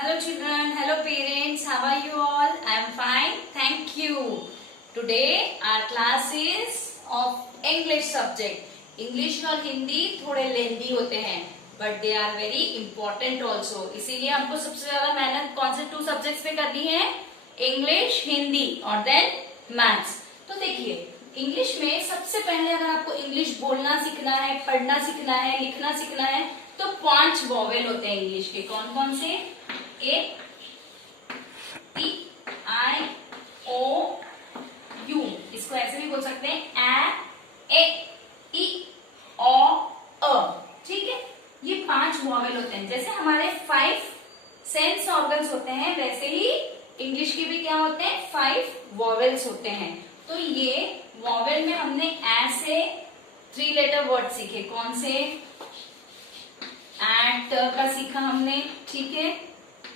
Hello children, hello parents, how are you all? I am fine, thank you. Today our class is of English subject. English और हिंदी थोड़े लेंदी होते हैं but they are very important also. इसीलिए हमको सबसे ज्यादा मेहनत कौन से 2 सब्जेक्ट्स पे करनी है? इंग्लिश, हिंदी और देन मैथ्स. तो देखिए इंग्लिश में सबसे पहले अगर आपको इंग्लिश बोलना सीखना है, पढ़ना सीखना है, लिखना सीखना है तो 5 वॉवेल होते हैं इंग्लिश के. कौन कौन से? ए, ई, आई, ओ, यू. इसको ऐसे भी बोल सकते हैं ए, ई, ओ, अ. ठीक है, ये 5 वॉवेल होते हैं. जैसे हमारे 5 सेंस ऑर्गन्स होते हैं वैसे ही इंग्लिश के भी क्या होते हैं? 5 वॉवेल्स होते हैं. तो ये वॉवेल में हमने ऐसे 3 लेटर वर्ड सीखे. कौन से? एट का सीखा हमने. ठीक है,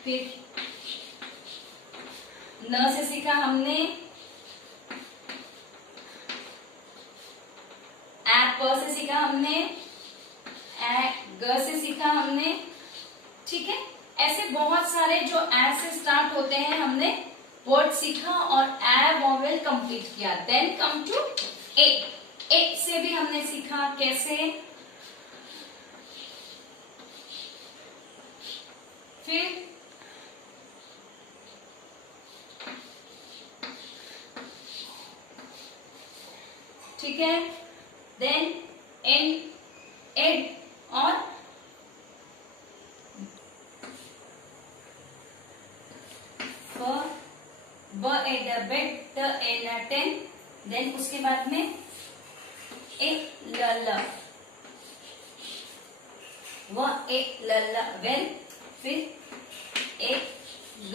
फिर न से सीखा हमने, प से सीखा हमने, ग से सीखा हमने. ठीक है, ऐसे बहुत सारे जो ए से स्टार्ट होते हैं हमने वर्ड सीखा और ए वॉवेल कंप्लीट किया. देन कम टू ए. ए से भी हमने सीखा. कैसे? फिर ठीक है, देन एन, एड और ब एड बेड, ट एन टेन. देन उसके बाद में ए ल, व ए ल वेल. फिर ए ग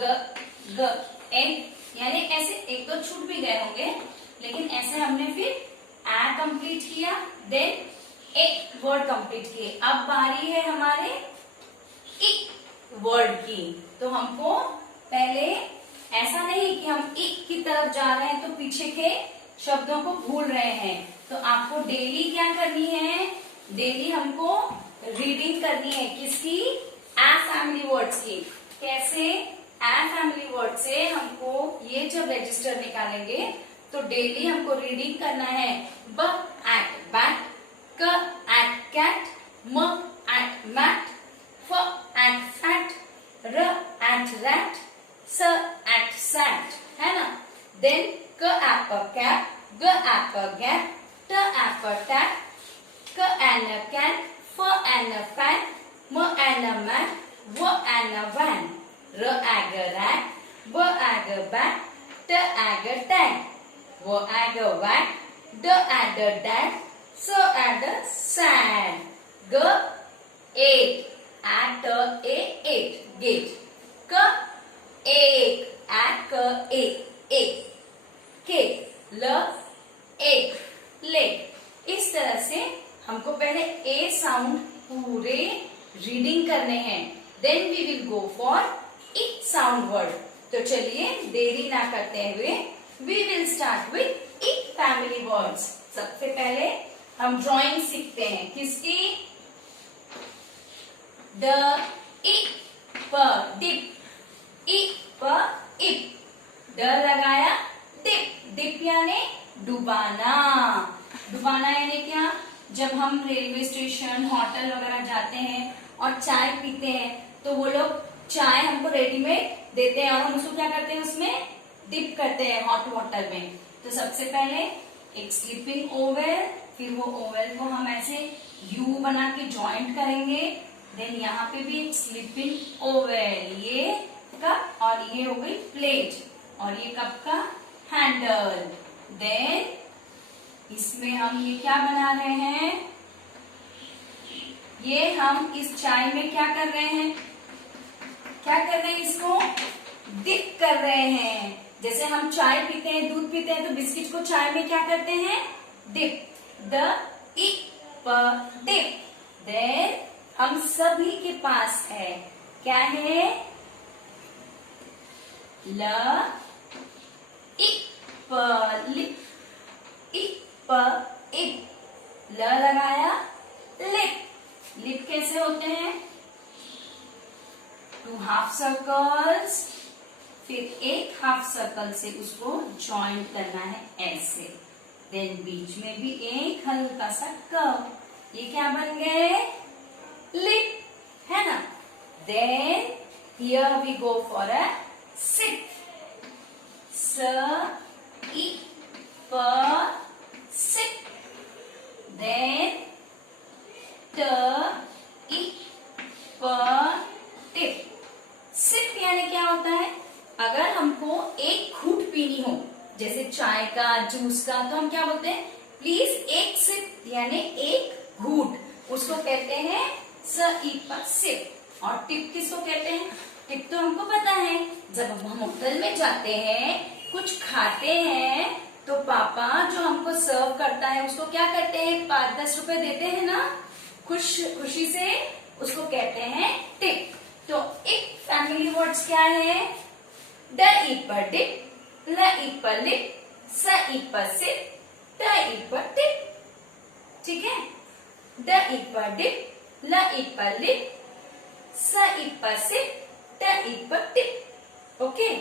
एन. यानी ऐसे एक दो छूट भी गए होंगे लेकिन ऐसे हमने फिर ए कंप्लीट किया. देन एक वर्ड कंप्लीट किए. अब बारी है हमारे ई वर्ड की. तो हमको पहले ऐसा नहीं कि हम ई की तरफ जा रहे हैं तो पीछे के शब्दों को भूल रहे हैं. तो आपको डेली क्या करनी है? डेली हमको रीडिंग करनी है. किसकी? ए फैमिली वर्ड्स की. कैसे? ए फैमिली वर्ड से हमको ये जब रजिस्टर निकालेंगे तो डेली हमको रीडिंग करना है. B at bat, c at cat, m at mat, f at fat, r at rat, s at sat. है ना? Then c at cap, g at gap, t at tat, c an can, f an fan, m an man, v an van, r ag rat, b ag bat, t ag tag, w add a whack, d add a dad, s add a sad, g eight, at a eight, gate, k egg, at a egg, k l egg, leg. इस तरह से हमको पहले ए sound पूरे reading करने हैं. Then we will go for e sound word. तो चलिए देरी ना करते हुए We will start with E family words. सबसे पहले हम ड्राइंग सीखते हैं. किसकी? द इ प डिप, इ प इप, ड लगाया डिप. डिप यानी डुबाना. डुबाना यानी क्या? जब हम रेलवे स्टेशन, होटल वगैरह जाते हैं और चाय पीते हैं तो वो लोग चाय हमको रेडीमेड देते हैं और हम उसको क्या करते हैं? उसमें डिप करते हैं हॉट वाटर में. तो सबसे पहले एक स्लीपिंग ओवेल, फिर वो ओवेल को हम ऐसे यू बना के जॉइंट करेंगे. देन यहाँ पे भी एक स्लीपिंग ओवेल. ये कप और ये हो गई प्लेट और ये कप का हैंडल. देन इसमें हम ये क्या बना रहे हैं? ये हम इस चाय में क्या कर रहे हैं? क्या कर रहे हैं? इसको डिप कर रहे हैं. जैसे हम चाय पीते हैं, दूध पीते हैं तो बिस्किट को चाय में क्या करते हैं? डिप. द इ प डिप. देन हम सभी के पास है क्या है? ल इ प लिप, इ प इप, ल लगाया लिप. लिप कैसे होते हैं? 2 हाफ सर्कल्स, फिर एक हाफ सर्कल से उसको ज्वाइंट करना है ऐसे, देन बीच में भी एक हल्का सा कर्व, ये क्या बन गए, लिप, है ना। Then here we go for a sip, s i प सिप, देन ट इ प टिप। सिप यानी क्या होता है, अगर हमको एक घूंट पीनी हो जैसे चाय का, जूस का, तो हम क्या बोलते हैं, प्लीज एक सिप यानी एक घूंट, उसको कहते हैं स इ प सिप। और टिप किसको कहते हैं, टिप तो हमको पता है, जब हम होटल में जाते हैं कुछ खाते हैं तो पापा जो हमको सर्व करता है उसको क्या करते हैं, 5-10 रुपए देते हैं ना, खुशी से, उसको कहते हैं टिप। तो एक फैमिली वर्ड्स क्या है, ड इ प डिप, ल इ प लिप, स इ प सिप, ट इ प टिप। ठीक है, ड इ प डिप, ल इ प लिप, स इ प सिप, ट इ प टिप। ओके,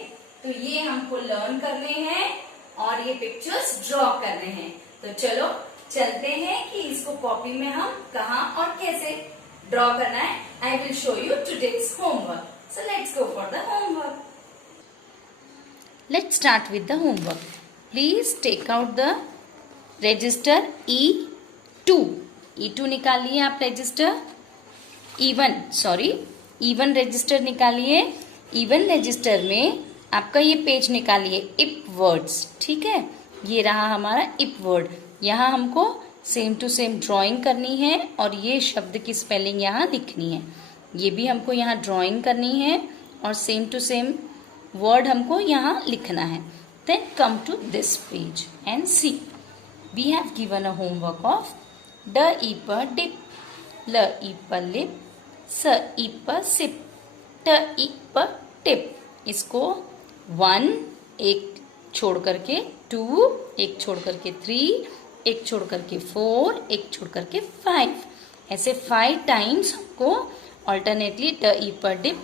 तो ये हमको लर्न करने हैं और ये पिक्चर्स ड्रॉ करने हैं। तो चलो चलते हैं कि इसको कॉपी में हम कहाँ और कैसे ड्रॉ करना है। I will show you today's homework. So let's go for the homework. Let's start with the homework. Please take out the register E2. E2 निकालिए आप register. E1 register निकालिए। E1 register में आपका ये पेज निकालिए इप वर्ड्स। ठीक है, ये रहा हमारा इप वर्ड। यहाँ हमको सेम टू सेम ड्राइंग करनी है और ये शब्द की स्पेलिंग यहाँ लिखनी है। ये भी हमको यहाँ ड्राइंग करनी है और सेम टू सेम वर्ड हमको यहाँ लिखना है। Then come to this page and see, we have given a homework of d i प डिप, ल इ प लिप, स इ प सिप, ट इ प टिप। इसको 1 एक छोड़ करके 2, एक छोड़ करके 3, एक छोड़ करके 4, एक छोड़ करके 5, ऐसे 5 टाइम्स हमको ऑल्टरनेटली ड इ प डिप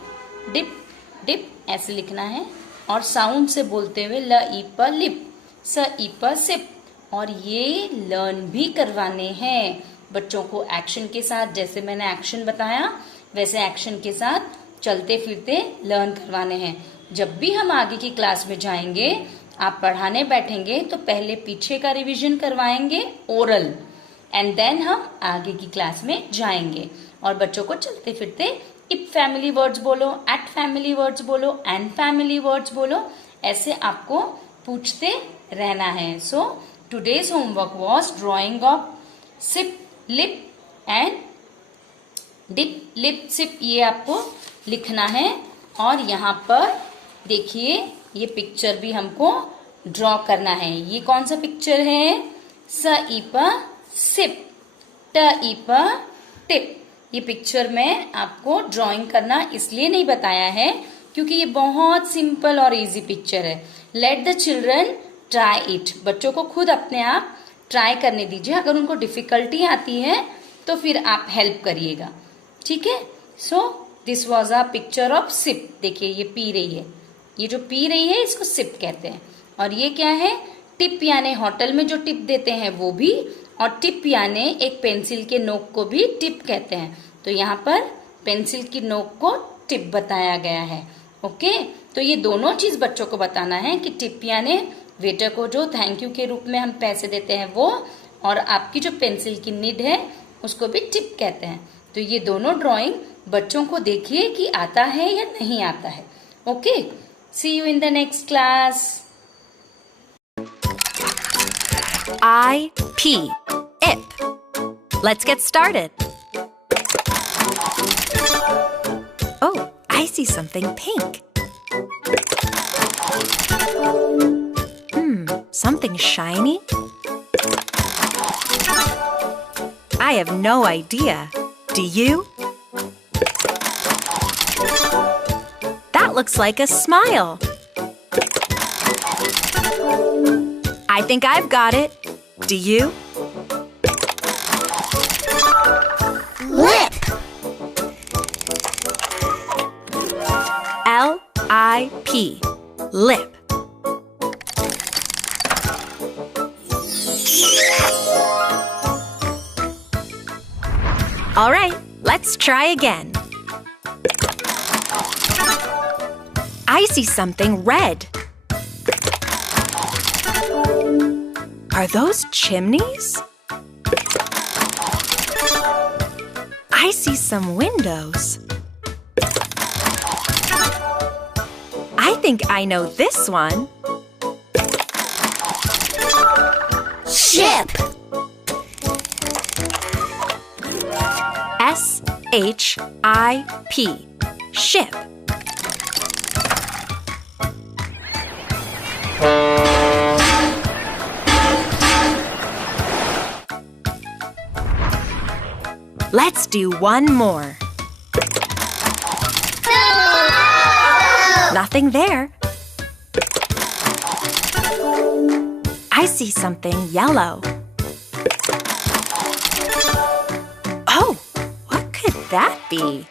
डिप डिप ऐसे लिखना है और साउंड से बोलते हुए ल इ प लिप, स इ प सिप। और ये लर्न भी करवाने हैं बच्चों को एक्शन के साथ। जैसे मैंने एक्शन बताया वैसे एक्शन के साथ चलते फिरते लर्न करवाने हैं। जब भी हम आगे की क्लास में जाएंगे, आप पढ़ाने बैठेंगे तो पहले पीछे का रिवीजन करवाएंगे ओरल, एंड देन हम आगे की क्लास में जाएंगे और बच्चों को चलते फिरते इप फैमिली वर्ड्स बोलो, एट फैमिली वर्ड्स बोलो, एंड फैमिली वर्ड्स बोलो, ऐसे आपको पूछते रहना है। So today's homework was drawing of sip, lip and dip, lip, sip, ये आपको लिखना है। और यहाँ पर देखिए ये पिक्चर भी हमको ड्रॉ करना है। ये कौन सा पिक्चर है, स इ प सिप, ट इ प टिप। ये पिक्चर में आपको ड्राइंग करना इसलिए नहीं बताया है क्योंकि ये बहुत सिंपल और इजी पिक्चर है। Let the children try it, बच्चों को खुद अपने आप ट्राई करने दीजिए। अगर उनको डिफिकल्टी आती है तो फिर आप हेल्प करिएगा। ठीक है, so this was a picture of sip. देखिए ये पी रही है, ये जो पी रही है इसको सिप कहते हैं। और ये क्या है, टिप यानी होटल में जो टिप देते हैं वो भी, और टिप यानी एक पेंसिल के नोक को भी टिप कहते हैं। तो यहाँ पर पेंसिल की नोक को टिप बताया गया है। ओके, तो ये दोनों चीज बच्चों को बताना है कि टिप यानी वेटर को जो थैंक यू के रूप में हम पैसे देते हैं वो, और आपकी जो पेंसिल की निड है उसको भी टिप कहते हैं। तो ये दोनों ड्राइंग बच्चों को देखिए कि आता है या नहीं आता है। Okay, see you in the next class. IP, ip. Let's get started. Oh, I see something pink. Something shiny? I have no idea. Do you? That looks like a smile. I think I've got it. Do you? Lip. L-I-P. Lip. All right, let's try again. I see something red. Are those chimneys? I see some windows. I think I know this one. Ship. S-H-I-P. Ship. Let's do one more. Nothing there. I see something yellow. Oh, what could that be?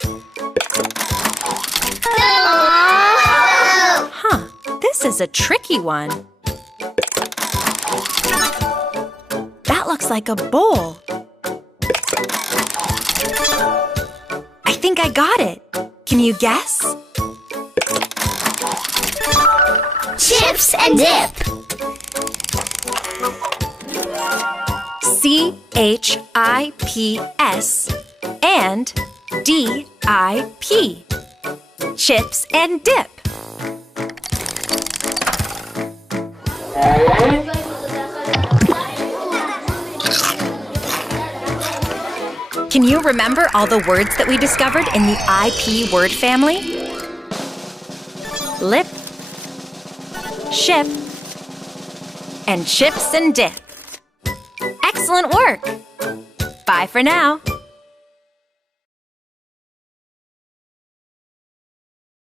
Huh, this is a tricky one. That looks like a bowl. I think I got it. Can you guess? Chips and dip. C-H-I-P-S and D-I-P. Chips and dip. Can you remember all the words that we discovered in the IP word family? Lip, ship, and chips and dip. Excellent work! Bye for now.